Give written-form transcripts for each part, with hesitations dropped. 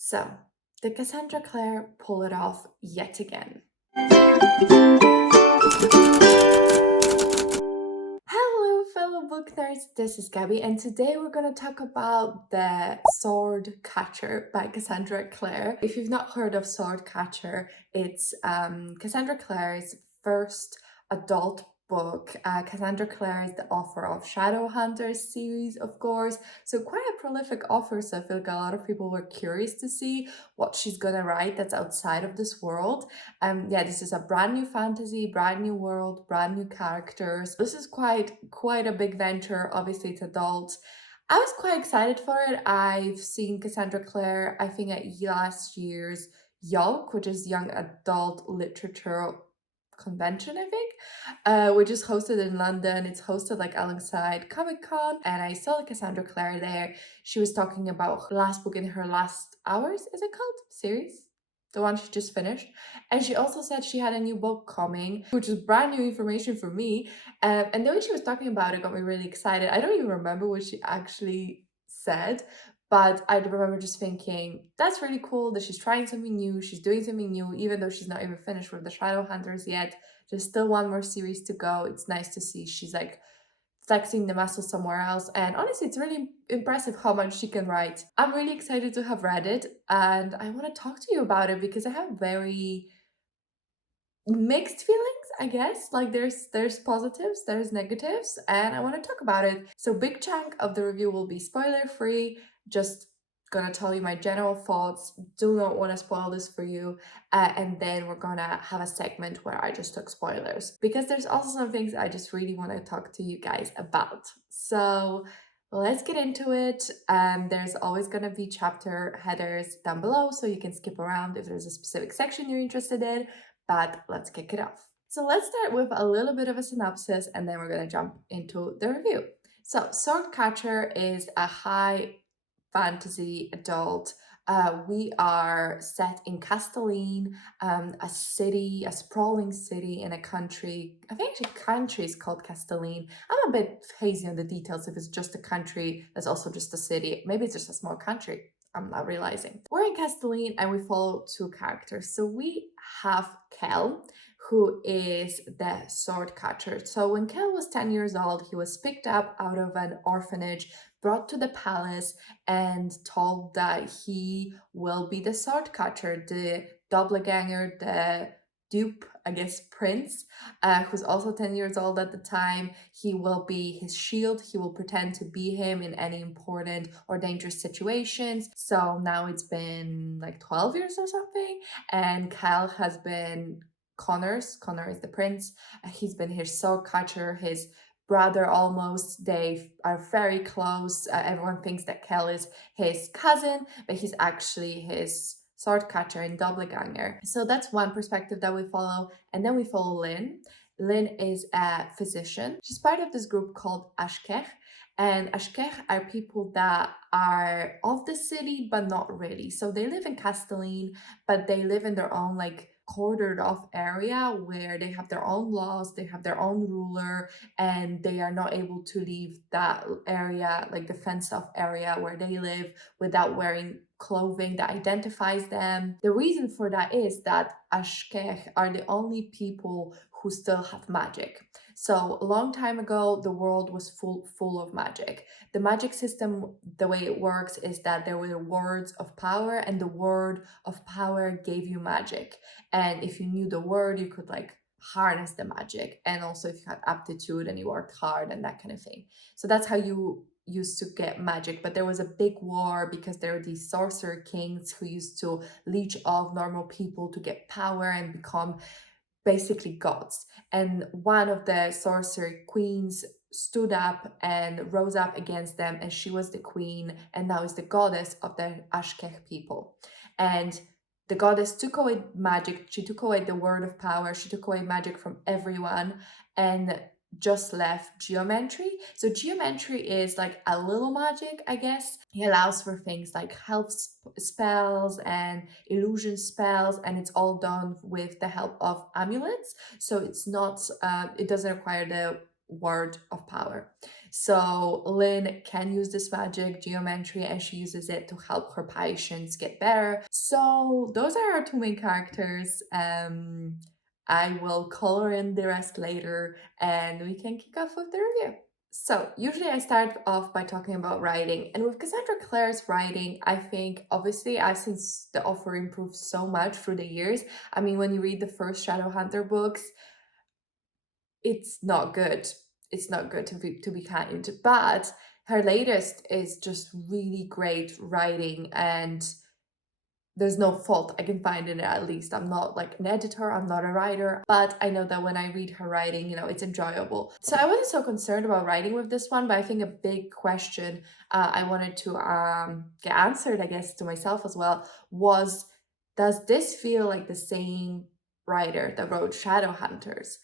So, did Cassandra Clare pull it off yet again? Hello, fellow book nerds. This is Gabby, and today we're going to talk about The Sword Catcher by Cassandra Clare. If you've not heard of Sword Catcher, it's Cassandra Clare's first adult book. Cassandra Clare is the author of Shadowhunters series, of course, so quite a prolific author. So I feel like a lot of people were curious to see what she's gonna write that's outside of this world. Yeah, this is a brand new fantasy, brand new world, brand new characters. This is quite a big venture. Obviously, it's adult. I was quite excited for it. I've seen Cassandra Clare, I think, at last year's YALC, which is Young Adult Literature Convention, I think, which is hosted in London. It's hosted like alongside Comic-Con, and I saw Cassandra Clare there. She was talking about her last book in her last hours, is it called? Series? The one she just finished. And she also said she had a new book coming, which is brand new information for me. And the way she was talking about it got me really excited. I don't even remember what she actually said, but I remember just thinking, that's really cool that she's trying something new, she's doing something new, even though she's not even finished with the Shadowhunters yet. There's still one more series to go. It's nice to see she's like flexing the muscle somewhere else. And honestly, it's really impressive how much she can write. I'm really excited to have read it, and I want to talk to you about it because I have very mixed feelings, I guess. Like there's positives, there's negatives, and I want to talk about it. So big chunk of the review will be spoiler free, just gonna tell you my general thoughts, do not want to spoil this for you, and then we're gonna have a segment where I just took spoilers, because there's also some things I just really want to talk to you guys about. So let's get into it. There's always gonna be chapter headers down below, so you can skip around if there's a specific section you're interested in, but let's kick it off. So let's start with a little bit of a synopsis, and then we're going to jump into the review. So Swordcatcher is a high fantasy adult. We are set in Castelline, a city, a sprawling city in a country. I think actually country is called Castelline. I'm a bit hazy on the details if it's just a country that's also just a city. Maybe it's just a small country. I'm not realizing. We're in Castelline and we follow two characters. So we have Kel, who is the sword catcher. So when Kel was 10 years old, he was picked up out of an orphanage, brought to the palace, and told that he will be the sword catcher, the doppelganger, the dupe, I guess, prince, who's also 10 years old at the time. He will be his shield. He will pretend to be him in any important or dangerous situations. So now it's been like 12 years or something, and Kyle has been Connor is the prince. He's been his sword catcher, his brother almost. They are very close. Everyone thinks that Kel is his cousin, but he's actually his sword catcher and doppelganger. So that's one perspective that we follow. And then we follow Lynn. Lynn is a physician. She's part of this group called Ashkech. And Ashkech are people that are of the city, but not really. So they live in Castelline, but they live in their own like quartered off area where they have their own laws, they have their own ruler, and they are not able to leave that area, like the fenced off area where they live, without wearing clothing that identifies them. The reason for that is that Ashkech are the only people who still have magic. So a long time ago, the world was full of magic. The magic system, the way it works is that there were words of power, and the word of power gave you magic. And if you knew the word, you could like harness the magic. And also if you had aptitude and you worked hard and that kind of thing. So that's how you used to get magic. But there was a big war because there were these sorcerer kings who used to leech off normal people to get power and become basically gods. And one of the sorcerer queens stood up and rose up against them, and she was the queen and now is the goddess of the Ashkech people. And the goddess took away magic, she took away the word of power, she took away magic from everyone, and just left geometry. So geometry is like a little magic, I guess. It allows for things like health spells and illusion spells, and it's all done with the help of amulets. So it's not, it doesn't require the word of power. So Lynn can use this magic geometry and she uses it to help her patients get better. So those are our two main characters. I will color in the rest later and we can kick off with the review. So usually I start off by talking about writing, and with Cassandra Clare's writing, I think obviously I've seen the author improve so much through the years. I mean, when you read the first Shadowhunter books, it's not good. It's not good to be kind, but her latest is just really great writing, and there's no fault I can find in it. At least I'm not like an editor, I'm not a writer, but I know that when I read her writing, it's enjoyable. So I wasn't so concerned about writing with this one, but I think a big question I wanted to get answered, I guess, to myself as well, was, does this feel like the same writer that wrote Shadowhunters?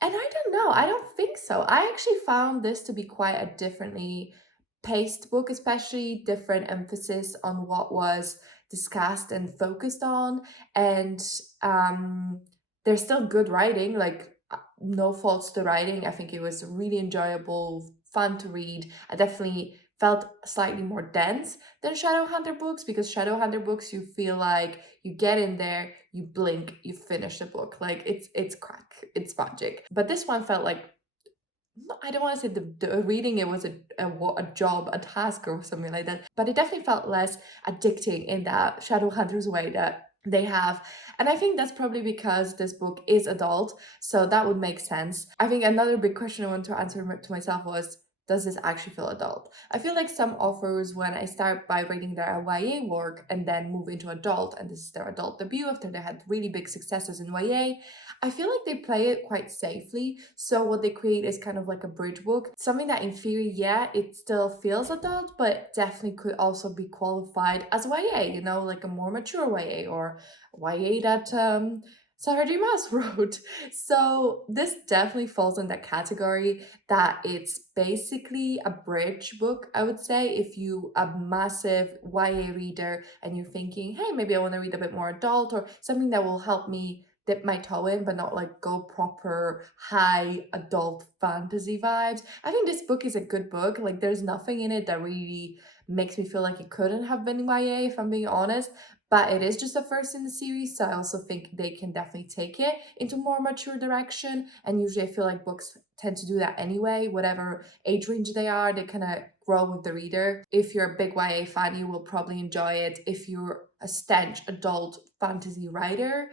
And I don't know, I don't think so. I actually found this to be quite a differently paced book, especially different emphasis on what was discussed and focused on. And there's still good writing, like no faults to writing. I think it was really enjoyable, fun to read. I definitely felt slightly more dense than Shadowhunter books, because Shadowhunter books, you feel like you get in there, you blink, you finish the book. Like it's crack, it's magic. But this one felt like, I don't want to say the reading it was a job, a task or something like that, but it definitely felt less addicting in that Shadowhunters way that they have. And I think that's probably because this book is adult, so that would make sense. I think another big question I want to answer to myself was, does this actually feel adult? I feel like some authors, when I start by reading their YA work and then move into adult, and this is their adult debut after they had really big successes in YA, I feel like they play it quite safely. So what they create is kind of like a bridge book, something that in theory, yeah, it still feels adult, but definitely could also be qualified as YA, like a more mature YA, or YA that Sarah J. Maas wrote. So this definitely falls in that category, that it's basically a bridge book, I would say. If you a massive YA reader and you're thinking, hey, maybe I want to read a bit more adult, or something that will help me dip my toe in but not like go proper high adult fantasy vibes, I think this book is a good book. Like there's nothing in it that really makes me feel like it couldn't have been YA, if I'm being honest, but it is just the first in the series, so I also think they can definitely take it into more mature direction. And usually I feel like books tend to do that anyway, whatever age range they are, they kind of grow with the reader. If you're a big YA fan, you will probably enjoy it. If you're a stench adult fantasy reader,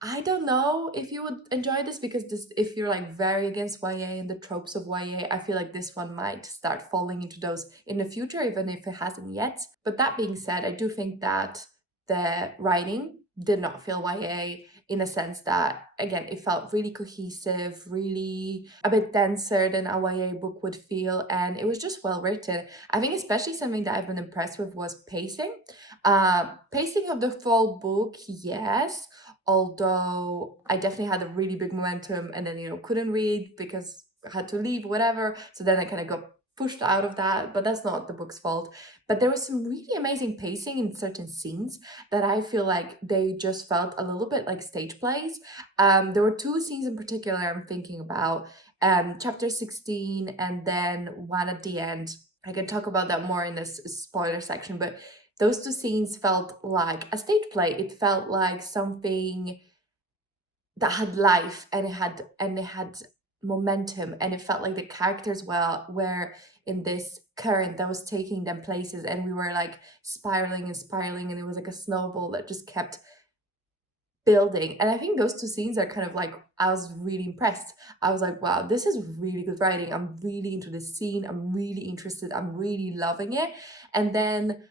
I don't know if you would enjoy this, because if you're like very against YA and the tropes of YA, I feel like this one might start falling into those in the future, even if it hasn't yet. But that being said, I do think that the writing did not feel YA, in a sense that, again, it felt really cohesive, really a bit denser than a YA book would feel, and it was just well written. I think especially something that I've been impressed with was pacing. Pacing of the full book, yes, although I definitely had a really big momentum and then couldn't read because I had to leave, whatever, so then I kind of got pushed out of that, but that's not the book's fault. But there was some really amazing pacing in certain scenes that I feel like they just felt a little bit like stage plays. There were two scenes in particular I'm thinking about, chapter 16 and then one at the end. I can talk about that more in this spoiler section, but those two scenes felt like a stage play. It felt like something that had life, and it had momentum, and it felt like the characters were in this current that was taking them places, and we were like spiraling and spiraling, and it was like a snowball that just kept building. And I think those two scenes are kind of like, I was really impressed. I was like, wow, this is really good writing. I'm really into this scene. I'm really interested. I'm really loving it. And then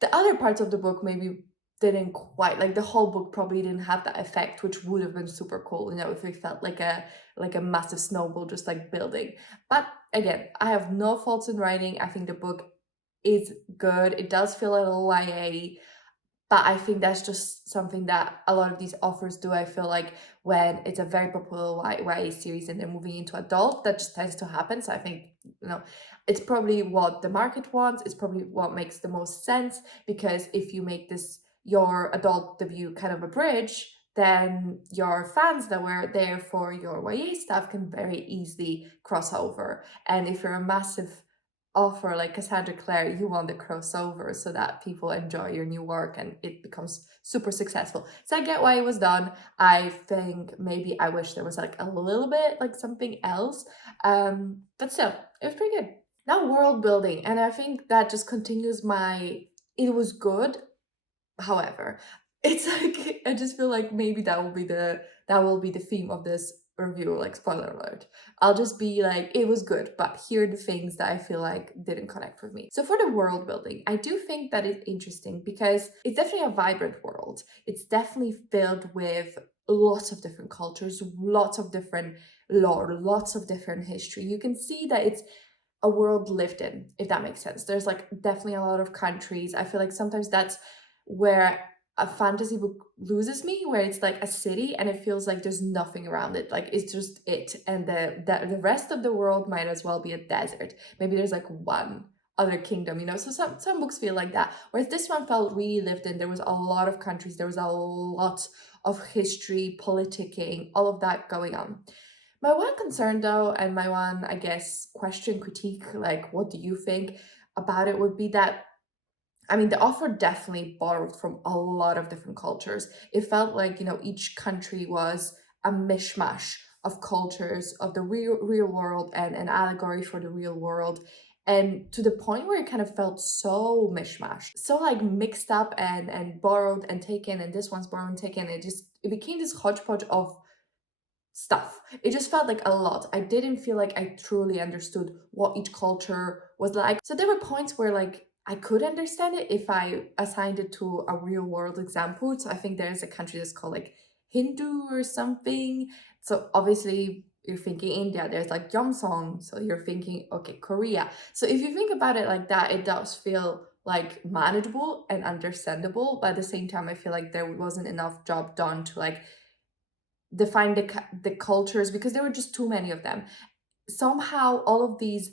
the other parts of the book maybe didn't quite, like the whole book probably didn't have that effect, which would have been super cool, if it felt like a massive snowball just like building. But again, I have no faults in writing. I think the book is good. It does feel a little YA, but I think that's just something that a lot of these authors do. I feel like when it's a very popular YA series and they're moving into adult, that just tends to happen. So I think, it's probably what the market wants. It's probably what makes the most sense, because if you make this your adult debut kind of a bridge, then your fans that were there for your YA stuff can very easily cross over. And if you're a massive author like Cassandra Clare, you want to cross over so that people enjoy your new work and it becomes super successful. So I get why it was done. I think maybe I wish there was like a little bit like something else, but still, it was pretty good. Now world building, and I think that just continues my, it was good. However, it's like I just feel like maybe that will be the theme of this review, like spoiler alert. I'll just be like, it was good, but here are the things that I feel like didn't connect with me. So for the world building, I do think that it's interesting because it's definitely a vibrant world. It's definitely filled with lots of different cultures, lots of different lore, lots of different history. You can see that it's a world lived in, if that makes sense. There's like definitely a lot of countries. I feel like sometimes that's where a fantasy book loses me, where it's like a city and it feels like there's nothing around it. Like it's just it. And the rest of the world might as well be a desert. Maybe there's like one other kingdom, you know? So some books feel like that. Whereas this one felt really lived in. There was a lot of countries, there was a lot of history, politicking, all of that going on. My one concern though, and my one, I guess, question, critique, like what do you think about it, would be that, I mean, the author definitely borrowed from a lot of different cultures. It felt like, each country was a mishmash of cultures of the real world and an allegory for the real world. And to the point where it kind of felt so mishmash, so like mixed up and borrowed and taken, and this one's borrowed and taken. It became this hodgepodge of stuff. It just felt like a lot. I didn't feel like I truly understood what each culture was like. So there were points where like I could understand it if I assigned it to a real world example. So I think there's a country that's called like Hindu or something. So obviously you're thinking India, there's like Yeomsong. So you're thinking, okay, Korea. So if you think about it like that, it does feel like manageable and understandable. But at the same time, I feel like there wasn't enough job done to like define the cultures, because there were just too many of them. Somehow all of these,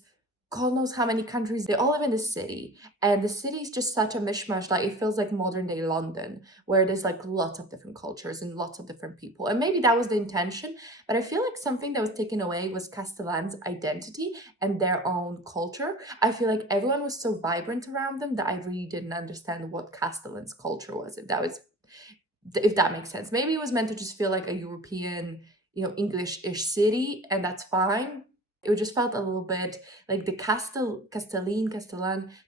God knows how many countries, they all live in the city, and the city is just such a mishmash. Like it feels like modern day London, where there's like lots of different cultures and lots of different people, and maybe that was the intention. But I feel like something that was taken away was Castellan's identity and their own culture. I feel like everyone was so vibrant around them that I really didn't understand what Castellan's culture was, if that makes sense. Maybe it was meant to just feel like a European, English-ish city, and that's fine. It just felt a little bit like the Castellan,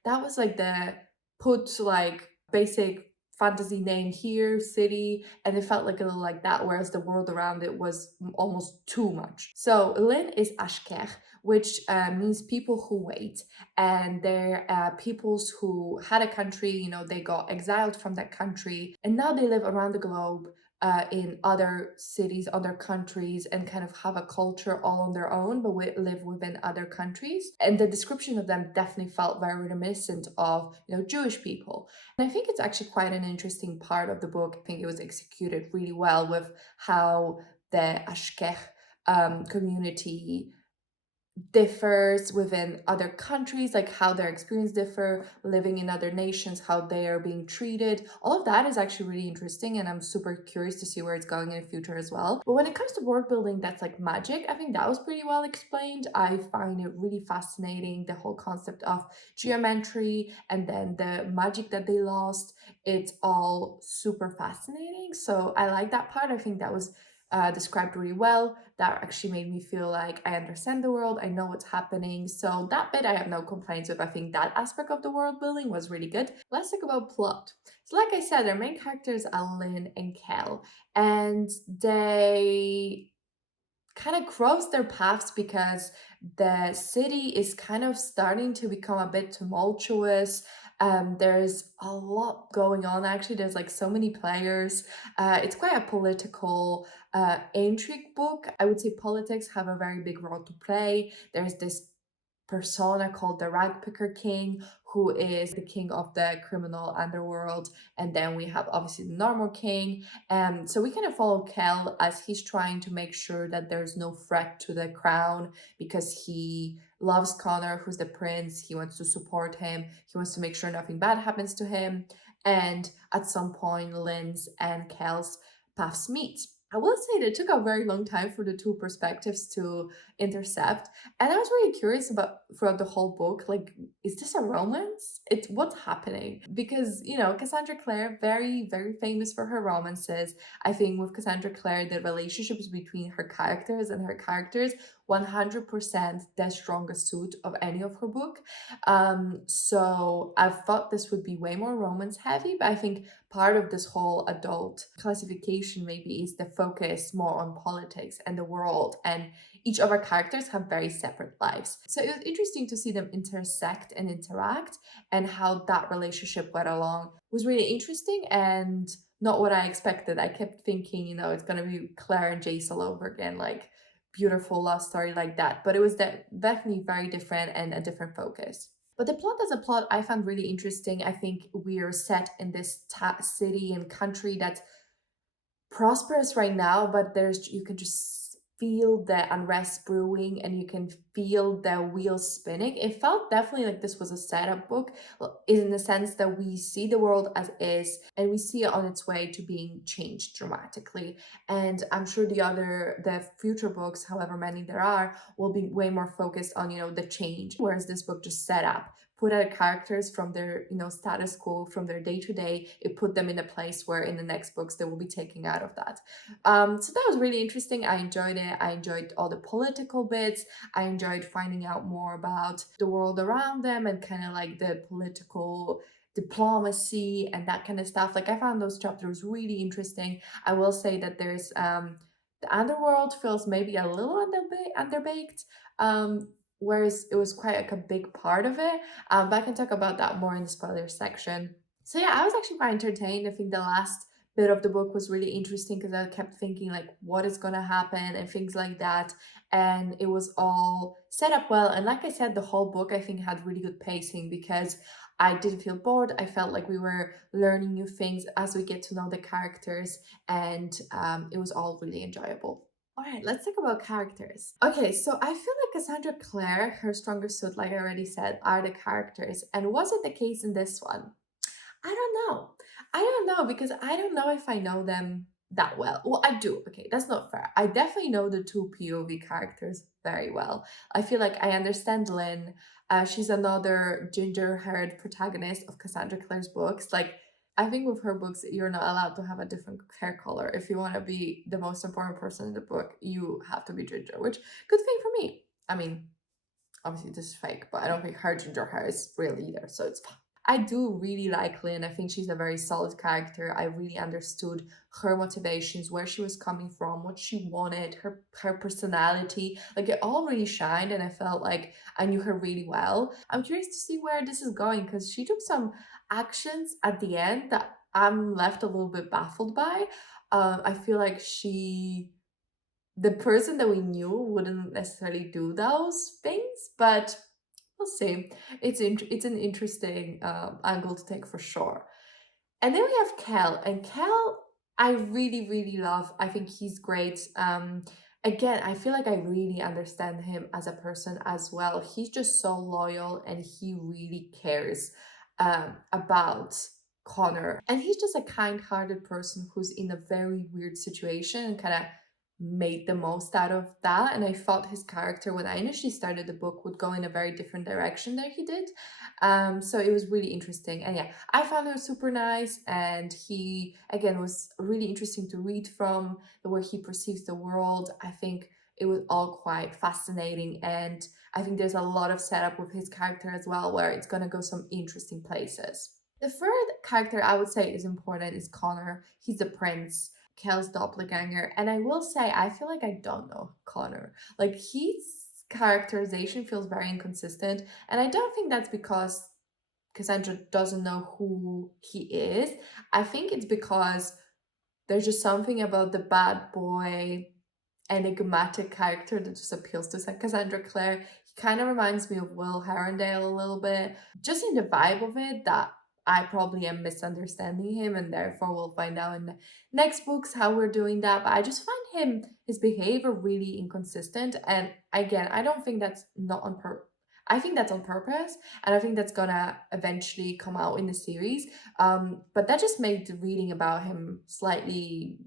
that was like the put like basic fantasy name here, city, and it felt like a little like that, whereas the world around it was almost too much. So Lynn is Ashker, which means people who wait, and they're peoples who had a country, they got exiled from that country, and now they live around the globe, in other cities, other countries, and kind of have a culture all on their own, but live within other countries. And the description of them definitely felt very reminiscent of, Jewish people. And I think it's actually quite an interesting part of the book. I think it was executed really well with how the Ashkech community differs within other countries, like how their experience differ living in other nations, how they are being treated. All of that is actually really interesting, and I'm super curious to see where it's going in the future as well. But when it comes to world building that's like magic, I think that was pretty well explained. I find it really fascinating, the whole concept of geometry and then the magic that they lost. It's all super fascinating, so I like that part. I think that was described really well. That actually made me feel like I understand the world, I know what's happening. So that bit I have no complaints with. I think that aspect of the world building was really good. Let's talk about plot. So like I said, our main characters are Lynn and Kel, and they kind of cross their paths because the city is kind of starting to become a bit tumultuous. There's a lot going on, actually. There's like so many players. It's quite a political intrigue book. I would say politics have a very big role to play. There's this persona called the Ragpicker King, who is the king of the criminal underworld. And then we have obviously the normal king. So we kind of follow Kel as he's trying to make sure that there's no threat to the crown, because he loves Connor, who's the prince. He wants to support him. He wants to make sure nothing bad happens to him. And at some point, Lynn's and Kel's paths meet. I will say that it took a very long time for the two perspectives to intercept, and I was really curious about throughout the whole book, like, is this a romance? It's what's happening? Because, Cassandra Clare, very, very famous for her romances. I think with Cassandra Clare, the relationships between her characters and her characters, 100% the strongest suit of any of her book. So I thought this would be way more romance heavy, but I think part of this whole adult classification maybe is the focus more on politics and the world, and each of our characters have very separate lives. So it was interesting to see them intersect and interact, and how that relationship went along was really interesting and not what I expected. I kept thinking, it's gonna be Claire and Jace all over again, like beautiful love story like that. But it was definitely very different and a different focus. But the plot as a plot I found really interesting. I think we're set in this city and country that's prosperous right now, but you can just feel the unrest brewing, and you can feel the wheels spinning. It felt definitely like this was a setup book, in the sense that we see the world as is, and we see it on its way to being changed dramatically. And I'm sure the future books, however many there are, will be way more focused on, the change, whereas this book just set up, put out characters from their status quo, from their day-to-day. It put them in a place where in the next books they will be taking out of that. So that was really interesting. I enjoyed it. I enjoyed all the political bits. I enjoyed finding out more about the world around them, and kind of like the political diplomacy and that kind of stuff. Like, I found those chapters really interesting. I will say that there's the underworld feels maybe a little underbaked, whereas it was quite like a big part of it. But I can talk about that more in the spoiler section. So yeah, I was actually quite entertained. I think the last bit of the book was really interesting, because I kept thinking like, what is gonna happen and things like that. And it was all set up well. And like I said, the whole book I think had really good pacing, because I didn't feel bored. I felt like we were learning new things as we get to know the characters, and it was all really enjoyable. All right, let's talk about characters. Okay, so I feel like Cassandra Clare, her strongest suit, like I already said, are the characters. And was it the case in this one? I don't know. I don't know, because I don't know if I know them that well. Well, I do. Okay, that's not fair. I definitely know the two POV characters very well. I feel like I understand Lynn. She's another ginger-haired protagonist of Cassandra Clare's books. Like, I think with her books, you're not allowed to have a different hair color. If you want to be the most important person in the book, you have to be ginger, which, good thing for me. I mean, obviously this is fake, but I don't think her ginger hair is real either, so it's fine. I do really like Lynn. I think she's a very solid character. I really understood her motivations, where she was coming from, what she wanted, her personality. Like, it all really shined, and I felt like I knew her really well. I'm curious to see where this is going, because she took some actions at the end that I'm left a little bit baffled by. I feel like the person that we knew wouldn't necessarily do those things, but we'll see. It's an interesting angle to take for sure. And then we have Kel, and Kel I really, really love. I think he's great. Again, I feel like I really understand him as a person as well. He's just so loyal, and he really cares about Connor. And he's just a kind-hearted person who's in a very weird situation, and kind of made the most out of that. And I thought his character, when I initially started the book, would go in a very different direction than he did. So it was really interesting. And yeah, I found him super nice, and he again was really interesting to read from, the way he perceives the world. I think it was all quite fascinating, and I think there's a lot of setup with his character as well, where it's gonna go some interesting places. The third character I would say is important is Connor. He's the prince, Kel's doppelganger. And I will say, I feel like I don't know Connor. Like, his characterization feels very inconsistent. And I don't think that's because Cassandra doesn't know who he is. I think it's because there's just something about the bad boy, enigmatic character that just appeals to Cassandra Clare. He kind of reminds me of Will Herondale a little bit, just in the vibe of it, that I probably am misunderstanding him, and therefore we'll find out in the next books how we're doing that. But I just find his behavior really inconsistent. And again, I don't think that's not on purpose. I think that's on purpose, and I think that's gonna eventually come out in the series. But that just made the reading about him slightly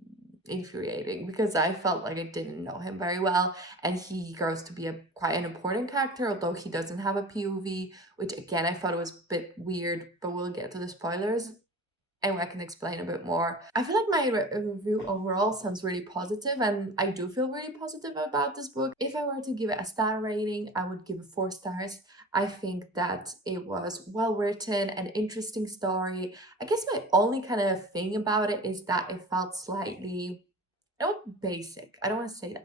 infuriating because I felt like I didn't know him very well, and he grows to be quite an important character, although he doesn't have a POV, which again I thought was a bit weird, but we'll get to the spoilers and I can explain a bit more. I feel like my review overall sounds really positive, and I do feel really positive about this book. If I were to give it a star rating, I would give it 4 stars. I think that it was well written, an interesting story. I guess my only kind of thing about it is that it felt slightly, not basic. I don't want to say that.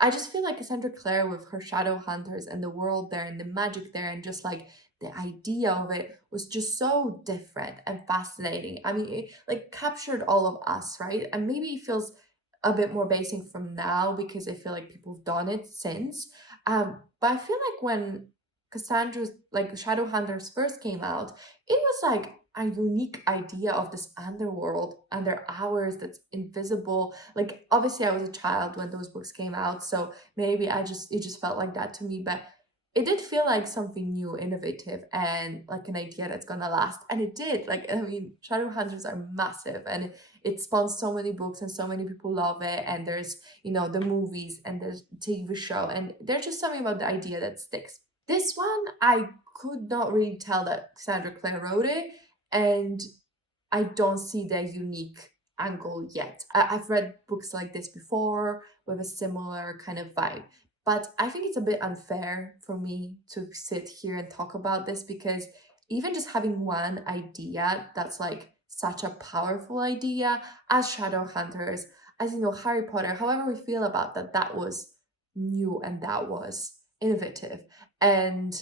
I just feel like Cassandra Clare with her shadow hunters and the world there and the magic there and just like the idea of it was just so different and fascinating. I mean, it like captured all of us, right? And maybe it feels a bit more basic from now because I feel like people have done it since. But I feel like when Cassandra's like Shadowhunters first came out, it was like a unique idea of this underworld under hours that's invisible. Like obviously I was a child when those books came out, so maybe it just felt like that to me, but it did feel like something new, innovative, and like an idea that's gonna last. And it did. Like, I mean, Shadowhunters are massive and it spawns so many books and so many people love it. And there's, you know, the movies and the TV show, and there's just something about the idea that sticks. This one, I could not really tell that Cassandra Clare wrote it, and I don't see the unique angle yet. I've read books like this before with a similar kind of vibe, but I think it's a bit unfair for me to sit here and talk about this because even just having one idea that's like such a powerful idea as Shadowhunters, as you know, Harry Potter, however we feel about that, that was new and that was innovative. And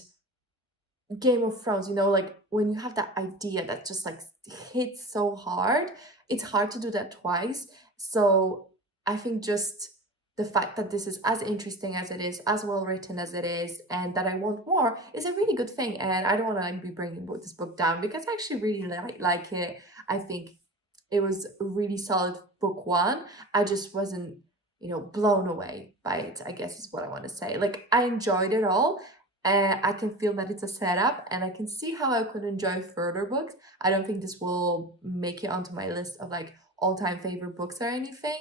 Game of Thrones, you know, like when you have that idea that just like hits so hard, it's hard to do that twice. So I think just the fact that this is as interesting as it is, as well written as it is, and that I want more is a really good thing. And I don't want to like be bringing this book down because I actually really like it. I think it was a really solid book one. I just wasn't, you know, blown away by it, I guess is what I want to say. Like I enjoyed it all. I can feel that it's a setup and I can see how I could enjoy further books. I don't think this will make it onto my list of like all-time favorite books or anything,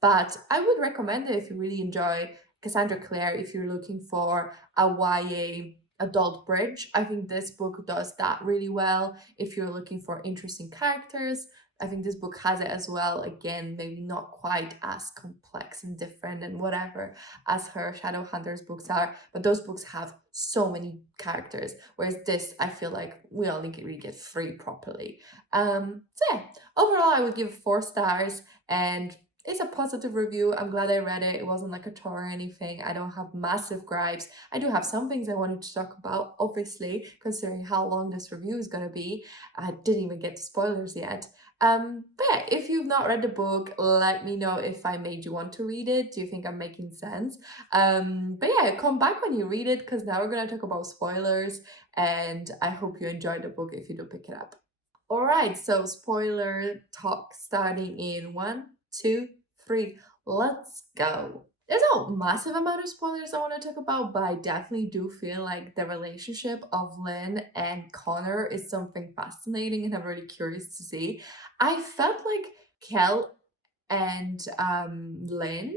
but I would recommend it if you really enjoy Cassandra Clare, if you're looking for a YA adult bridge. I think this book does that really well. If you're looking for interesting characters, I think this book has it as well. Again, maybe not quite as complex and different and whatever as her Shadowhunters books are, but those books have so many characters, whereas this, I feel like we only really get 3 properly. So yeah, overall I would give 4 stars, and it's a positive review. I'm glad I read it. It wasn't like a chore or anything. I don't have massive gripes. I do have some things I wanted to talk about, obviously, considering how long this review is gonna be. I didn't even get to spoilers yet. But yeah, if you've not read the book, let me know if I made you want to read it. Do you think I'm making sense? But yeah, come back when you read it because now we're gonna talk about spoilers, and I hope you enjoyed the book if you do pick it up. All right, so spoiler talk starting in 1, 2, 3. Let's go. There's a massive amount of spoilers I want to talk about, but I definitely do feel like the relationship of Lynn and Connor is something fascinating and I'm really curious to see. I felt like Kel and Lynn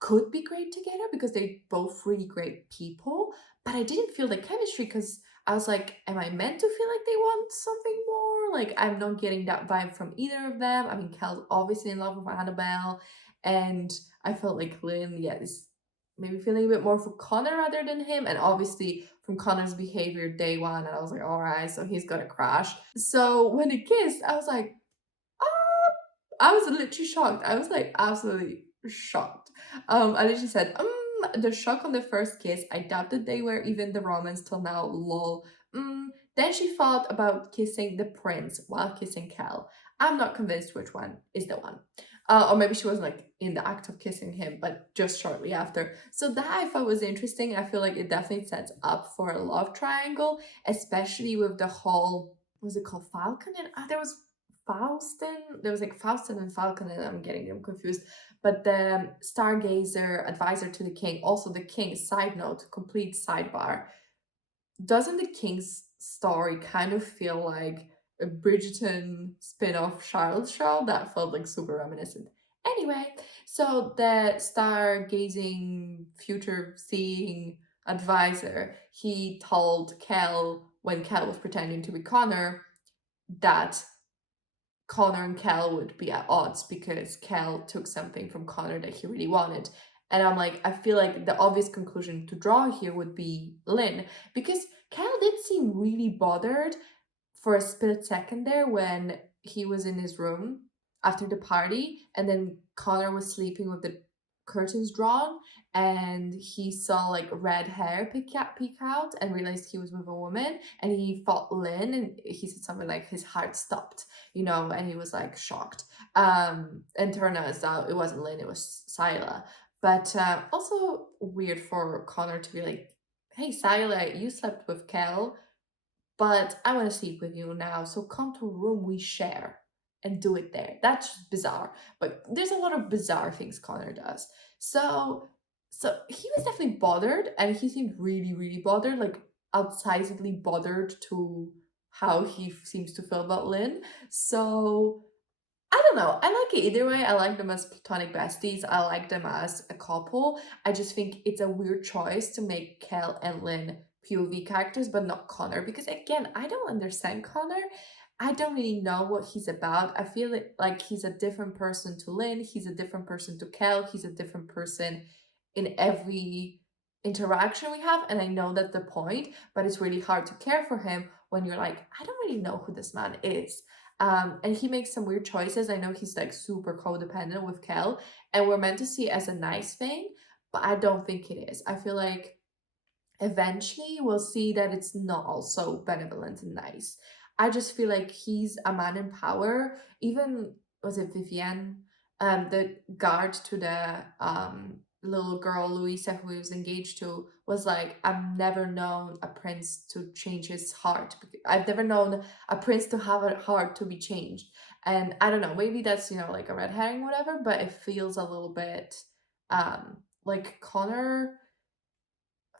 could be great together because they're both really great people, but I didn't feel the chemistry because I was like, am I meant to feel like they want something more? Like, I'm not getting that vibe from either of them. I mean, Kel's obviously in love with Annabelle, and I felt like Lynn, yeah, is maybe feeling a bit more for Connor rather than him, and obviously from Connor's behavior day one, and I was like, all right, so he's gonna crash. So when they kissed, I was like, I was literally shocked. I was like absolutely shocked. I literally said, the shock on the first kiss. I doubted they were even the romance till now, lol. Then she thought about kissing the prince while kissing Cal. I'm not convinced which one is the one. Or maybe she wasn't like in the act of kissing him, but just shortly after. So that I thought was interesting. I feel like it definitely sets up for a love triangle, especially with the whole, what was it called, Falcon? And there was Faustin. There was like Faustin and Falcon, and I'm getting them confused. But the Stargazer advisor to the king, also the king, side note, complete sidebar. Doesn't the king's story kind of feel like a Bridgerton spin-off Charlotte show that felt like super reminiscent? Anyway, so the stargazing, future-seeing advisor, he told Kel, when Kel was pretending to be Connor, that Connor and Kel would be at odds because Kel took something from Connor that he really wanted. And I'm like, I feel like the obvious conclusion to draw here would be Lynn, because Kel did seem really bothered for a split second there when he was in his room after the party, and then Connor was sleeping with the curtains drawn, and he saw like red hair peek out and realized he was with a woman, and he fought Lynn, and he said something like his heart stopped, and he was like shocked. And turned out it wasn't Lynn, it was Sila. But also weird for Connor to be like, hey Sila, you slept with Kel, but I want to sleep with you now, so come to a room we share and do it there. That's just bizarre. But there's a lot of bizarre things Connor does. So he was definitely bothered, and he seemed really, really bothered, like outsizedly bothered to how he seems to feel about Lynn. So I don't know. I like it either way. I like them as platonic besties. I like them as a couple. I just think it's a weird choice to make Kel and Lynn POV characters, but not Connor. Because again, I don't understand Connor. I don't really know what he's about. I feel like he's a different person to Lynn. He's a different person to Kel. He's a different person in every interaction we have. And I know that's the point, but it's really hard to care for him when you're like, I don't really know who this man is. And he makes some weird choices. I know he's like super codependent with Kel, and we're meant to see it as a nice thing, but I don't think it is. I feel like eventually we'll see that it's not also benevolent and nice. I just feel like he's a man in power. Even, was it Vivienne, the guard to the little girl Louisa who he was engaged to, was like, I've never known a prince to change his heart. I've never known a prince to have a heart to be changed. And I don't know, maybe that's, like a red herring, whatever, but it feels a little bit like Connor,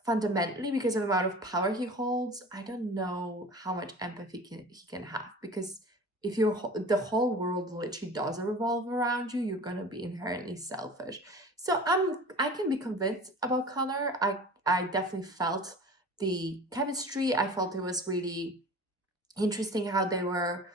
fundamentally, because of the amount of power he holds, I don't know how much empathy he can have, because if the whole world literally does revolve around you, you're gonna be inherently selfish. So I can be convinced about Connor. I definitely felt the chemistry. I felt it was really interesting how they were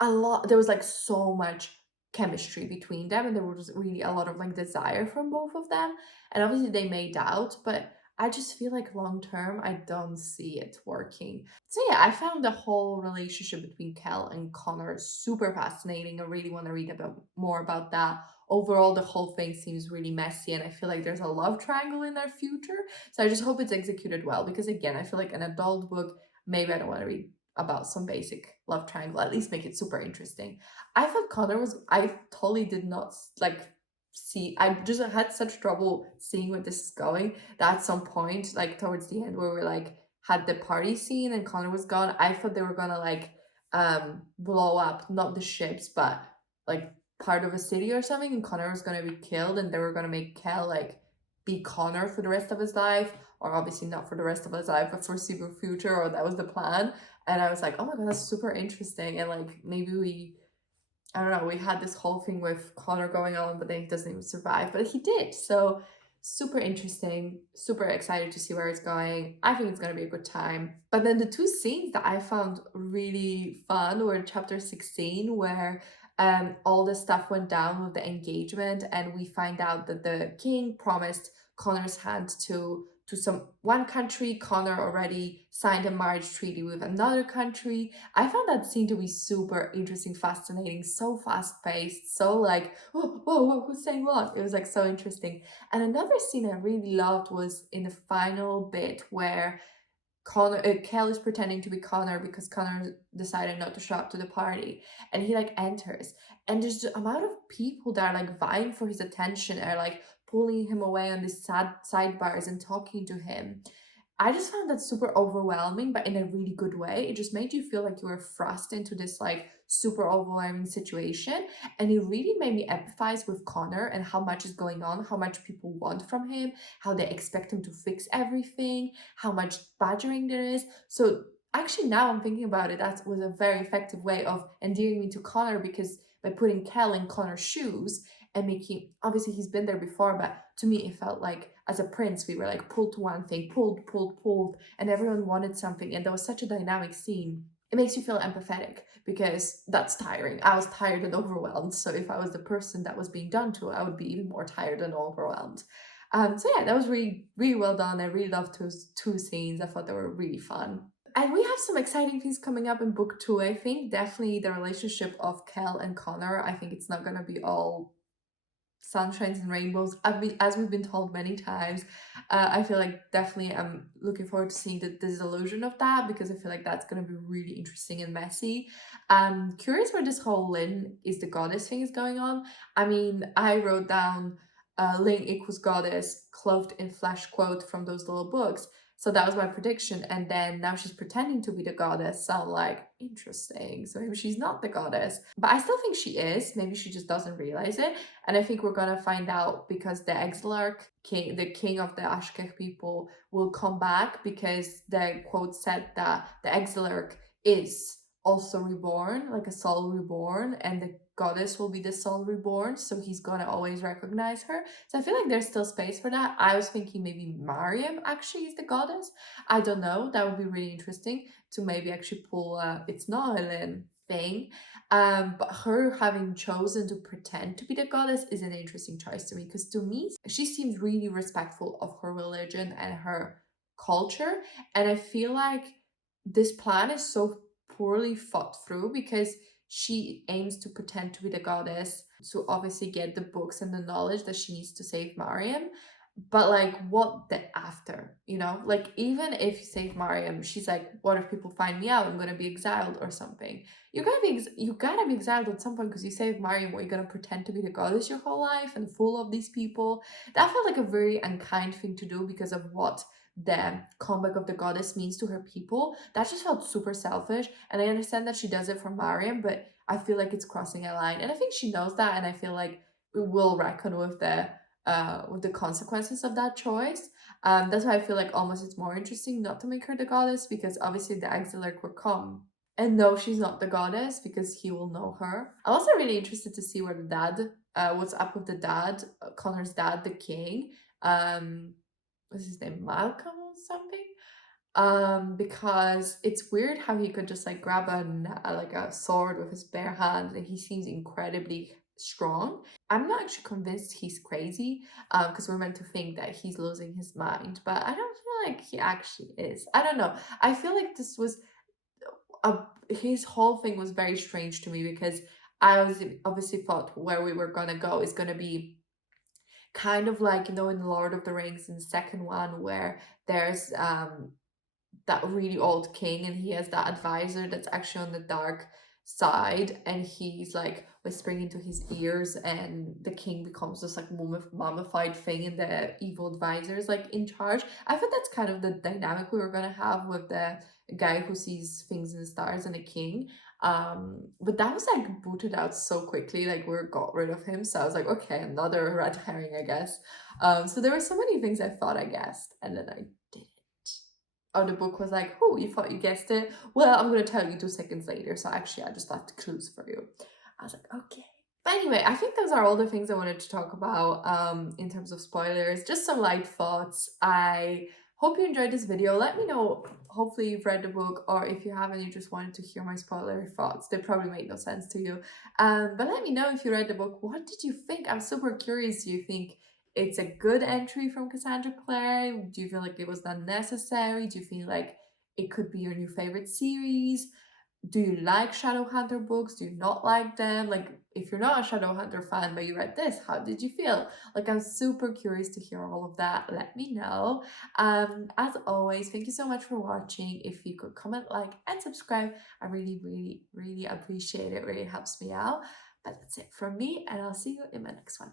there was like so much chemistry between them, and there was really a lot of like desire from both of them, and obviously they made out, but I just feel like long term I don't see it working. So yeah, I found the whole relationship between Kel and Connor super fascinating. I really want to read more about that. Overall, the whole thing seems really messy, and I feel like there's a love triangle in their future, so I just hope it's executed well, because again, I feel like an adult book, maybe I don't want to read about some basic love triangle. At least make it super interesting. I thought Connor was, I totally did not like see, I just had such trouble seeing where this is going, that at some point, like towards the end, where we like had the party scene and Connor was gone, I thought they were gonna like blow up not the ships, but like part of a city or something, and Connor was gonna be killed, and they were gonna make Kel like be Connor for the rest of his life, or obviously not for the rest of his life, but foreseeable future, or that was the plan. And I was like, oh my god, that's super interesting. And like maybe I don't know, we had this whole thing with Connor going on, but then he doesn't even survive. But he did. So super interesting, super excited to see where it's going. I think it's gonna be a good time. But then the two scenes that I found really fun were chapter 16, where all the stuff went down with the engagement, and we find out that the king promised Connor's hand to one country. Connor already signed a marriage treaty with another country. I found that scene to be super interesting, fascinating, so fast-paced, so like, oh, whoa, whoa, who's saying what? It was like so interesting. And another scene I really loved was in the final bit where Kel is pretending to be Connor because Connor decided not to show up to the party, and he like enters, and there's the amount of people that are like vying for his attention, are like pulling him away on these sad sidebars and talking to him. I just found that super overwhelming, but in a really good way. It just made you feel like you were thrust into this like super overwhelming situation. And it really made me empathize with Connor and how much is going on, how much people want from him, how they expect him to fix everything, how much badgering there is. So actually now I'm thinking about it, that was a very effective way of endearing me to Connor, because by putting Kel in Connor's shoes and making, obviously he's been there before, but to me it felt like as a prince we were like pulled to one thing, pulled, and everyone wanted something, and there was such a dynamic scene. It makes you feel empathetic because that's tiring. I was tired and overwhelmed, so if I was the person that was being done to, I would be even more tired and overwhelmed. So yeah, that was really well done. I really loved those two scenes. I thought they were really fun. And we have some exciting things coming up in book 2, I think. Definitely the relationship of Kel and Connor. I think it's not gonna be all sunshines and rainbows, as we've been told many times. I feel like definitely I'm looking forward to seeing the disillusion of that, because I feel like that's going to be really interesting and messy. I'm curious where this whole Lynn is the goddess thing is going on. I mean, I wrote down Lynn equals goddess, clothed in flesh quote from those little books. So that was my prediction, and then now she's pretending to be the goddess, so I'm like, interesting. So maybe she's not the goddess, but I still think she is. Maybe she just doesn't realize it. And I think we're gonna find out, because the Exilarch king, the king of the Ashkech people, will come back, because the quote said that the Exilarch is also reborn, like a soul reborn, and the goddess will be the soul reborn, so he's gonna always recognize her. So I feel like there's still space for that. I was thinking maybe Mariam actually is the goddess. I don't know. That would be really interesting to maybe actually pull it's not a Lynn thing. But her having chosen to pretend to be the goddess is an interesting choice to me, because to me, she seems really respectful of her religion and her culture. And I feel like this plan is so poorly thought through, because she aims to pretend to be the goddess to obviously get the books and the knowledge that she needs to save Mariam. But like, what the after, you know? Like, even if you save Mariam, she's like, what if people find me out? I'm gonna be exiled or something. You gotta be exiled at some point, because you saved Mariam. What, you're gonna pretend to be the goddess your whole life and full of these people? That felt like a very unkind thing to do, because of what the comeback of the goddess means to her people. That just felt super selfish. And I understand that she does it for Mariam, but I feel like it's crossing a line. And I think she knows that, and I feel like we will reckon with the consequences of that choice. That's why I feel like almost it's more interesting not to make her the goddess, because obviously the Exilarch will come and know she's not the goddess, because he will know her. I'm also really interested to see where the dad, what's up with the dad, Connor's dad, the king. What's his name, Malcolm or something? Because it's weird how he could just like grab like a sword with his bare hand, and he seems incredibly strong. I'm not actually convinced he's crazy, because we're meant to think that he's losing his mind, but I don't feel like he actually is. I don't know. I feel like this was his whole thing was very strange to me, because I was obviously thought where we were gonna go is gonna be kind of like, you know, in Lord of the Rings, in the second one, where there's that really old king, and he has that advisor that's actually on the dark side, and he's like whispering into his ears, and the king becomes this like mummified thing, and the evil advisor is like in charge. I thought that's kind of the dynamic we were gonna have with the guy who sees things in the stars and the king. But that was like booted out so quickly, like we got rid of him, so I was like, okay, another red herring, I guess. So there were so many things I thought I guessed, and then I didn't. Oh, the book was like, oh, you thought you guessed it? Well, I'm going to tell you 2 seconds later. So actually, I just left clues for you. I was like, okay. But anyway, I think those are all the things I wanted to talk about in terms of spoilers. Just some light thoughts. I hope you enjoyed this video. Let me know, hopefully you've read the book, or if you haven't, you just wanted to hear my spoiler thoughts. They probably made no sense to you. But let me know if you read the book. What did you think? I'm super curious. Do you think it's a good entry from Cassandra Clare? Do you feel like it was unnecessary? Do you feel like it could be your new favorite series? Do you like Shadowhunter books? Do you not like them? Like, if you're not a Shadowhunter fan but you read this, how did you feel? Like, I'm super curious to hear all of that. Let me know. As always, thank you so much for watching. If you could comment, like, and subscribe, I really appreciate it. It really helps me out. But that's it from me, and I'll see you in my next one.